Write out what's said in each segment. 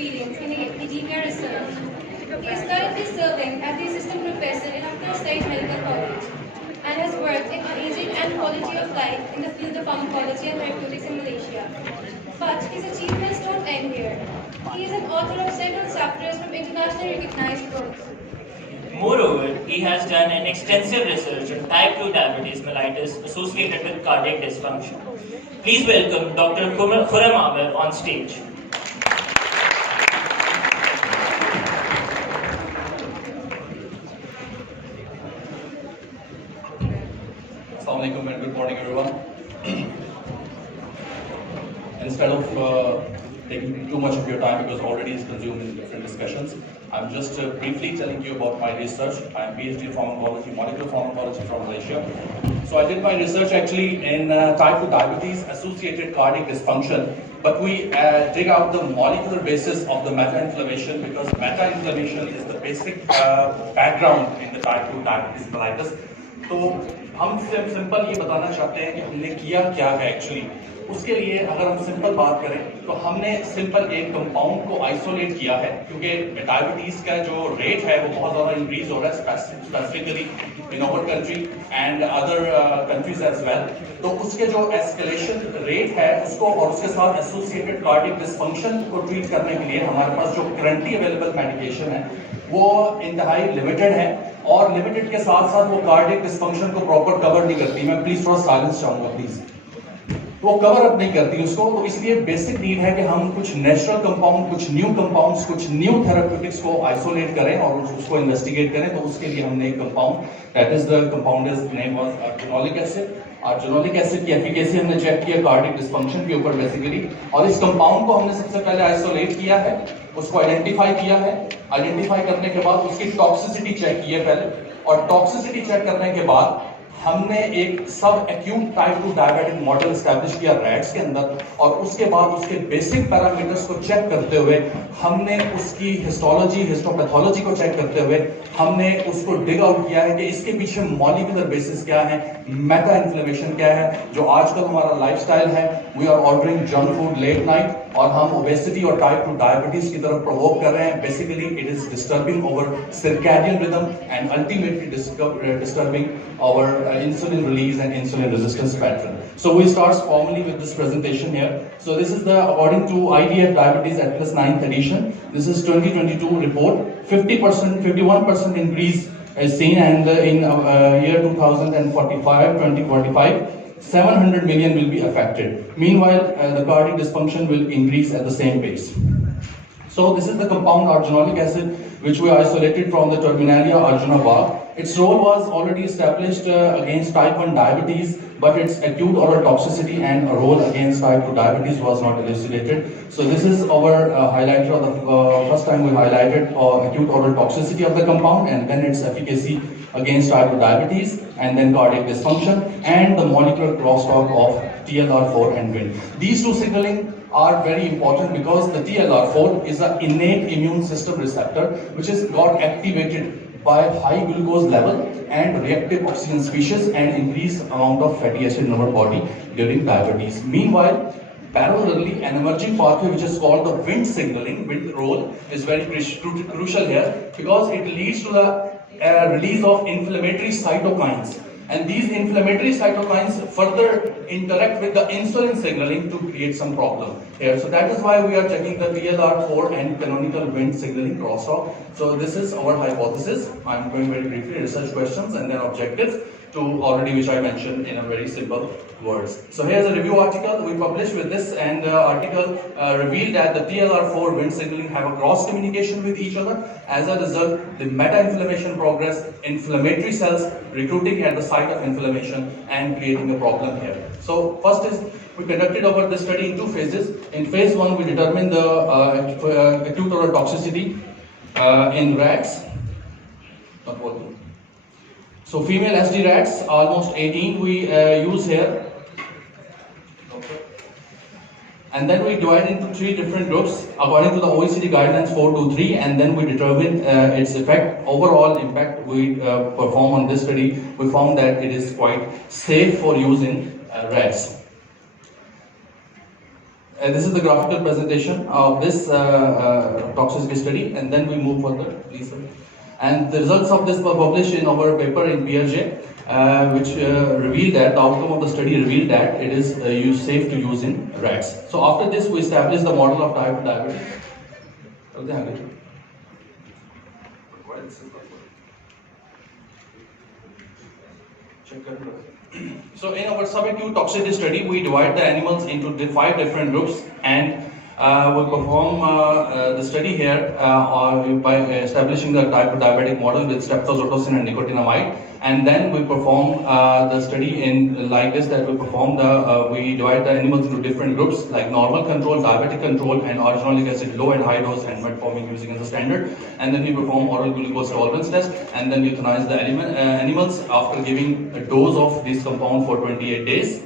experience in academia research. He is currently serving as the assistant professor in Upper State Medical College and has worked in aging and quality of life in the field of pharmacology and therapeutics in Malaysia. But his achievements don't end here. He is an author of several chapters from internationally recognized books. Moreover, he has done an extensive research on type 2 diabetes mellitus associated with cardiac dysfunction. Please welcome Dr.khurram Amir on stage. Assalamu alaikum and good morning, everyone. Instead of taking too much of your time, because already it's consumed in different discussions, I'm just briefly telling you about my research. I'm PhD in pharmacology, molecular pharmacology from Malaysia. So I did my research actually in type 2 diabetes associated cardiac dysfunction, but we dig out the molecular basis of the meta-inflammation, because meta-inflammation is the basic background in the type 2 diabetes mellitus. तो हम simple ये बताना चाहते हैं कि हमने किया क्या है एक्चुअली. उसके लिए अगर हम सिंपल बात करें तो हमने सिंपल एक कंपाउंड को आइसोलेट किया है, क्योंकि डायबिटीज का जो रेट है वो बहुत ज़्यादा इंक्रीज हो रहा है specifically in our country and other countries as well. तो उसके जो एस्केलेशन रेट है उसको और उसके साथ एसोसिएटेड कार्डियक डिसफंक्शन को ट्रीट करने के लिए हमारे पास जो करंटली अवेलेबल मेडिकेशन है वो इंतहाई लिमिटेड है, और लिमिटेड के साथ साथ वो कार्डियक डिसफंक्शन को प्रॉपर कवर नहीं करती. मैं प्लीज थोड़ा साइलेंस चाहूंगा प्लीज. वो कवर अप नहीं करती उसको, तो इसलिए बेसिक नीड है कि हम कुछ नेचुरल कंपाउंड, कुछ न्यू कंपाउंड्स, कुछ न्यू थेराप्यूटिक्स को आइसोलेट करें और उसको इन्वेस्टिगेट करें. तो उसके लिए हमने एक compound, that is the compound is name was arjunolic acid. Arjunolic acid की एफिकेसी हमने चेक किया कार्डियक डिसफंक्शन के ऊपर बेसिकली, और इस कंपाउंड को हमने सबसे पहले आइसोलेट किया है, उसको आइडेंटिफाई किया है. आइडेंटिफाई करने के बाद उसकी टॉक्सिसिटी चेक की है पहले, और टॉक्सिसिटी चेक करने के बाद हमने एक सब acute type 2 diabetic model establish किया रैट्स के अंदर, और उसके बाद उसके बेसिक पैरामीटर्स को चेक करते हुए हमने उसकी हिस्टोलॉजी, हिस्टोपैथोलॉजी को चेक करते हुए हमने उसको डिग आउट किया है कि इसके पीछे मॉलिक्यूलर बेसिस क्या है, मेटा इन्फ्लेमेशन क्या है. जो आजकल हमारा लाइफस्टाइल है, we are ordering junk food late night, और हम ओबेसिटी और टाइप 2 डायबिटीज की तरफ प्रोवोक कर रहे हैं. Basically it is disturbing our circadian rhythm and ultimately disturbing our insulin release and insulin resistance pattern. So we start formally with this presentation here. So this is the, according to IDF Diabetes Atlas 9th edition, this is 2022 report. 50%, 51% increase is seen, and in year 2045, 700 million will be affected. Meanwhile, the cardiac dysfunction will increase at the same pace. So this is the compound arginolic acid, which we isolated from the Terminalia arjuna. Its role was already established against type 1 diabetes, but its acute oral toxicity and a role against type 2 diabetes was not elucidated. So this is our highlighter of the first time we highlighted acute oral toxicity of the compound, and then its efficacy against type 2 diabetes, and then cardiac dysfunction, and the molecular crosstalk of TLR4 and WNT. These two signaling are very important because the TLR4 is an innate immune system receptor which is got activated by high glucose level and reactive oxygen species and increased amount of fatty acid in our body during diabetes. Meanwhile, parallelly, an emerging pathway which is called the WNT signaling, WNT role is very crucial here, because it leads to the release of inflammatory cytokines. And these inflammatory cytokines further interact with the insulin signaling to create some problem here. So that is why we are checking the TLR4 and canonical WNT signaling crosstalk. So this is our hypothesis. I am going very briefly research questions and then objectives to already, which I mentioned in a very simple words. So here's a review article we published with this, and the article revealed that the TLR4 WNT signaling have a cross communication with each other. As a result, the meta-inflammation progress, inflammatory cells recruiting at the site of inflammation and creating a problem here. So first is, we conducted over this study in two phases. In phase 1, we determined the acute oral toxicity in rats. Not working. So female SD rats, almost 18 we use here. And then we divide into 3 different groups according to the OECD guidelines 423, and then we determine its effect. Overall impact we perform on this study, we found that it is quite safe for use in rats. This is the graphical presentation of this toxicity study, and then we move further, please. Sir. And the results of this were published in our paper in PRJ, which revealed that the outcome of the study revealed that it is safe to use in rats. So after this, we established the model of type 2 diabetes. So in our subacute toxicity study, we divide the animals into 5 different groups, and we perform the study here by establishing the type 2 diabetic model with streptozotocin and nicotinamide, and then we perform the study in like this, that we divide the animals into different groups like normal control, diabetic control, and arginolic acid low and high dose and metformin using as a standard, and then we perform oral glucose tolerance test, and then we euthanize the animals after giving a dose of this compound for 28 days.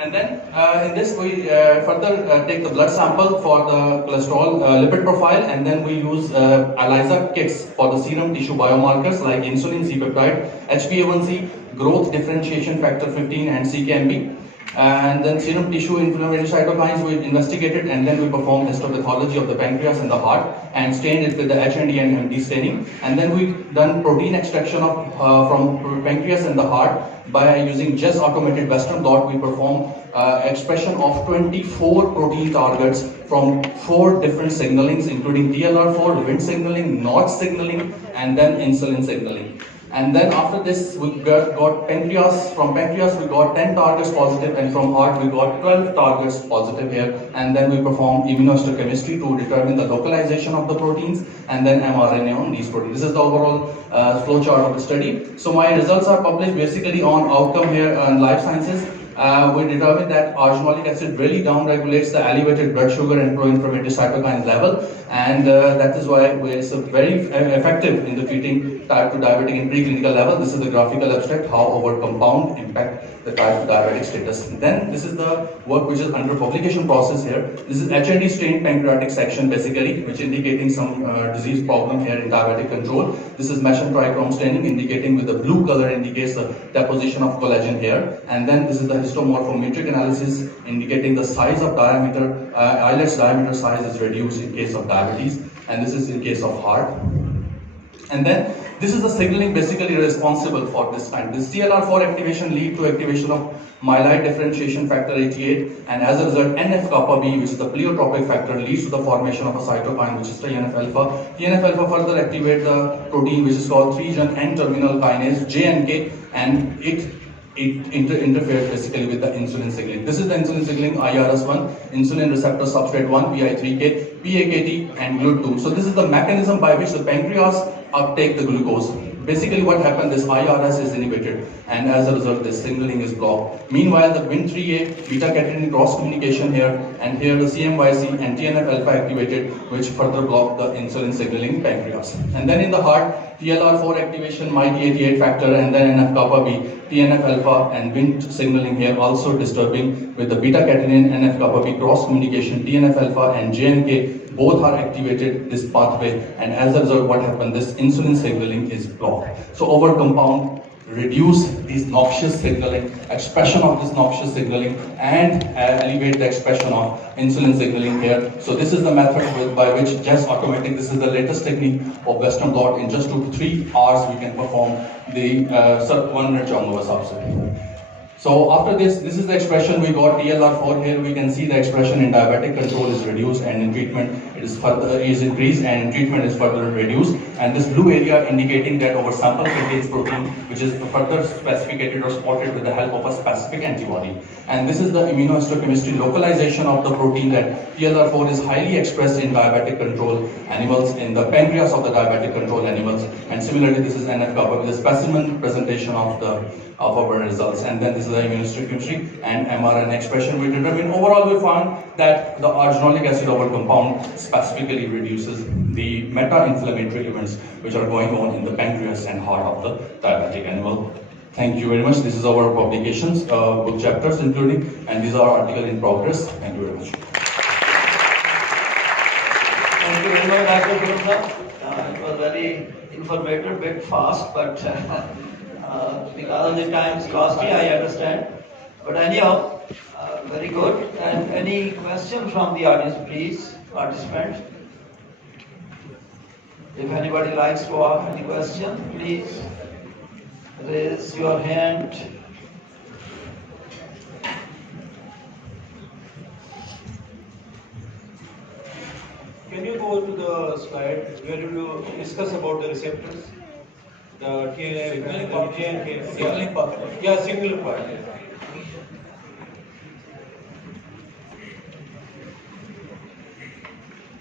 And then in this we further take the blood sample for the cholesterol lipid profile, and then we use ELISA kits for the serum tissue biomarkers like insulin, C-peptide, HbA1c, growth differentiation factor 15, and CKMB. And then serum tissue inflammatory cytokines we investigated, and then we performed histopathology of the pancreas and the heart and stained it with the HND and MD staining. And then we done protein extraction of from pancreas and the heart by using just automated Western blot. We perform expression of 24 protein targets from 4 different signalings, including TLR4, Wnt signaling, Notch signaling, and then insulin signaling. And then after this, we got pancreas. From pancreas, we got 10 targets positive, and from heart, we got 12 targets positive here. And then we performed immunohistochemistry to determine the localization of the proteins, and then mRNA on these proteins. This is the overall flowchart of the study. So my results are published basically on outcome here and life sciences. We determined that arginolic acid really downregulates the elevated blood sugar and pro-inflammatory cytokine level, and that is why it's very effective in the treating type 2 diabetic in preclinical level. This is the graphical abstract, how our compound impact the type 2 diabetic status. Then this is the work which is under publication process here. This is HND stained pancreatic section basically, which indicating some disease problem here in diabetic control. This is mesh and trichrome staining, indicating with the blue color indicates the deposition of collagen here. And then this is the histomorphometric analysis, indicating the size of diameter, islets diameter size is reduced in case of diabetes, and this is in case of heart. And then this is the signaling basically responsible for this kind. This TLR4 activation lead to activation of myeloid differentiation factor 88, and as a result NF-kappa B, which is the pleiotropic factor, leads to the formation of a cytokine which is TNF-alpha. TNF-alpha further activate the protein which is called 3-gen N-terminal kinase JNK, and it interferes basically with the insulin signaling. This is the insulin signaling IRS1, insulin receptor substrate 1, PI3K, PAKT, and GLUT2. So this is the mechanism by which the pancreas uptake the glucose. Basically what happened, this IRS is inhibited, and as a result this signaling is blocked. Meanwhile the Wnt3A beta-catenin cross communication here, and here the CMYC and TNF-alpha activated, which further block the insulin signaling pancreas. And then in the heart, TLR4 activation, MyT88 factor, and then NF-kappa B, TNF-alpha, and Wnt signaling here also disturbing with the beta-catenin, NF-kappa B cross communication, TNF-alpha and JNK both are activated this pathway, and as a result what happened, this insulin signaling is blocked. So our compound reduce these noxious signaling, expression of this noxious signaling, and elevate the expression of insulin signaling here. So this is the method by which just automatic, this is the latest technique of Western blot. In just 2 to 3 hours we can perform the 100 Chong-over subset. So after this is the expression we got TLR4 here. We can see the expression in diabetic control is reduced, and in treatment it is increased, and in treatment is further reduced. And this blue area indicating that our sample contains protein which is further specified or spotted with the help of a specific antibody. And this is the immunohistochemistry localization of the protein, that TLR4 is highly expressed in diabetic control animals, in the pancreas of the diabetic control animals. And similarly this is NF-kappa with a specimen presentation of our results. And then this is the immunohistochemistry and mRNA expression we determine. Overall we found that the arginolic acid, our compound, specifically reduces the meta-inflammatory events which are going on in the pancreas and heart of the diabetic animal. Thank you very much. This is our publications, book chapters including, and these are articles in progress. Thank you very much. Thank you very much, Dr. Khurram. It was very informative, bit fast, but because of the time scarcity, I understand. But anyhow, very good. And any question from the audience, please, participants? If anybody likes to ask any question, please raise your hand. Can you go to the slide where you discuss about the receptors? The TNF, the JNK. Signaling pathway. Yeah, single part.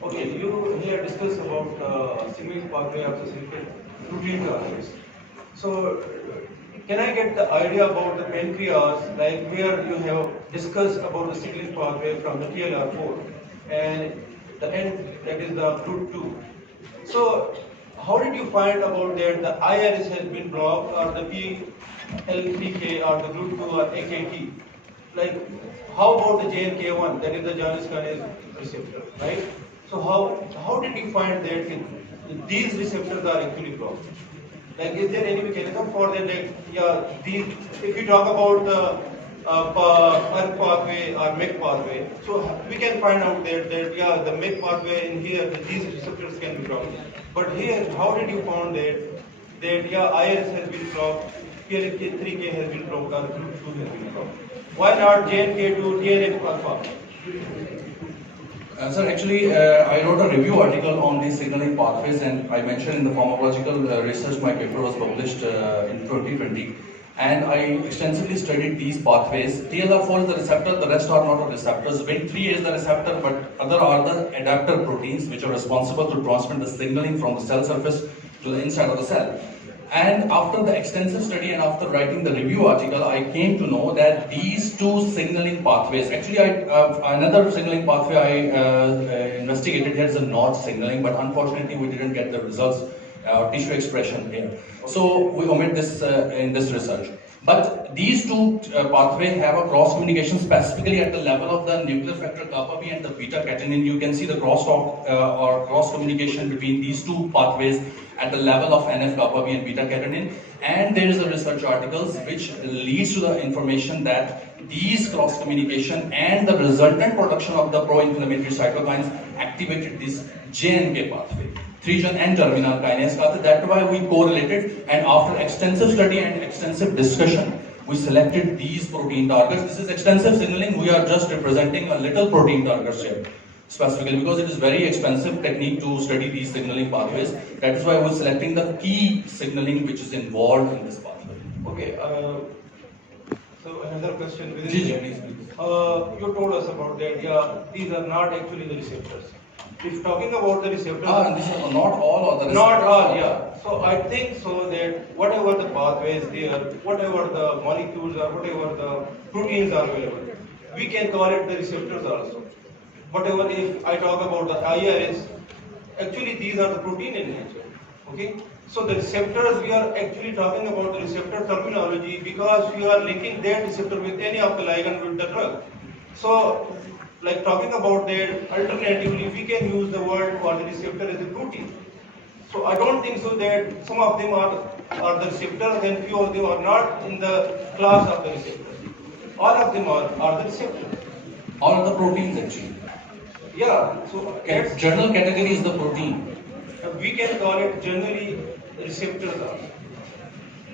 Okay, you here discuss about signaling pathway of the protein targets. So, can I get the idea about the pancreas, like where you have discussed about the signaling pathway from the TLR4 and the end, that is the group 2. So, how did you find about that the IRS has been blocked or the PLPK or the group 2 or AKT? Like, how about the JNK1, that is the Janus kinase receptor, right? So, how did you find that these receptors are actually blocked? Like, is there any mechanism for that? Like, yeah, these. If you talk about the ERK pathway or MEK pathway, so we can find out that yeah, the MEK pathway in here, these receptors can be blocked. But here, how did you find that yeah, IRS has been blocked, PLK3K has been blocked, or group 2 has been blocked? Why not JNK2, TNF alpha? Sir, actually, I wrote a review article on these signaling pathways, and I mentioned in the pharmacological research, my paper was published in 2020, and I extensively studied these pathways. TLR4 is the receptor, the rest are not the receptors. Wnt3 is the receptor, but other are the adapter proteins which are responsible to transmit the signaling from the cell surface to the inside of the cell. And after the extensive study and after writing the review article, I came to know that these two signaling pathways, actually another signaling pathway I investigated here is the NOT signaling, but unfortunately we didn't get the results, tissue expression here. So we omit this in this research. But these two pathways have a cross communication specifically at the level of the nuclear factor kappa B and the beta catenin. You can see the crosstalk or cross communication between these two pathways at the level of NF kappa B and beta catenin. And there is a research articles which leads to the information that these cross communication and the resultant production of the pro-inflammatory cytokines activated this JNK pathway. 3-gen and terminal kinase pathway. That's why we correlated, and after extensive study and extensive discussion, we selected these protein targets. This is extensive signaling. We are just representing a little protein targets here, specifically because it is very expensive technique to study these signaling pathways. That is why we're selecting the key signaling which is involved in this pathway. Okay. So another question. Please. You told us about that. Yeah, these are not actually the receptors. If talking about the receptors, these are not all of the receptors. not all, yeah. So I think so that whatever the pathways there, whatever the molecules or whatever the proteins are available, we can call it the receptors also. Whatever, if I talk about the IRS, actually these are the protein in nature. Okay. So the receptors, we are actually talking about the receptor terminology because we are linking that receptor with any of the ligand with the drug. So, like talking about that, alternatively, we can use the word for the receptor as a protein. So I don't think so that some of them are the receptors and few of them are not in the class of the receptors. All of them are the receptors. All of the proteins actually. Yeah, so that's, General category is the protein. we can call it generally receptors also.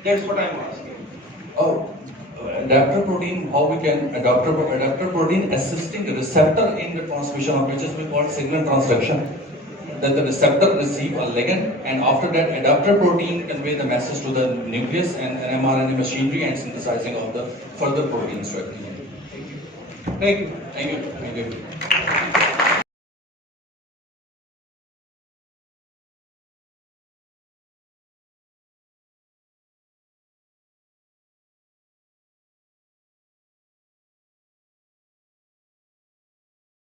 That's what I'm asking. Oh, adapter protein, how we can adapter protein assisting the receptor in the transmission of which is we call signal transduction. Then the receptor receive a ligand, and after that adapter protein convey the message to the nucleus and mRNA machinery and synthesizing of the further proteins to activate. Thank you. Thank you. Thank you.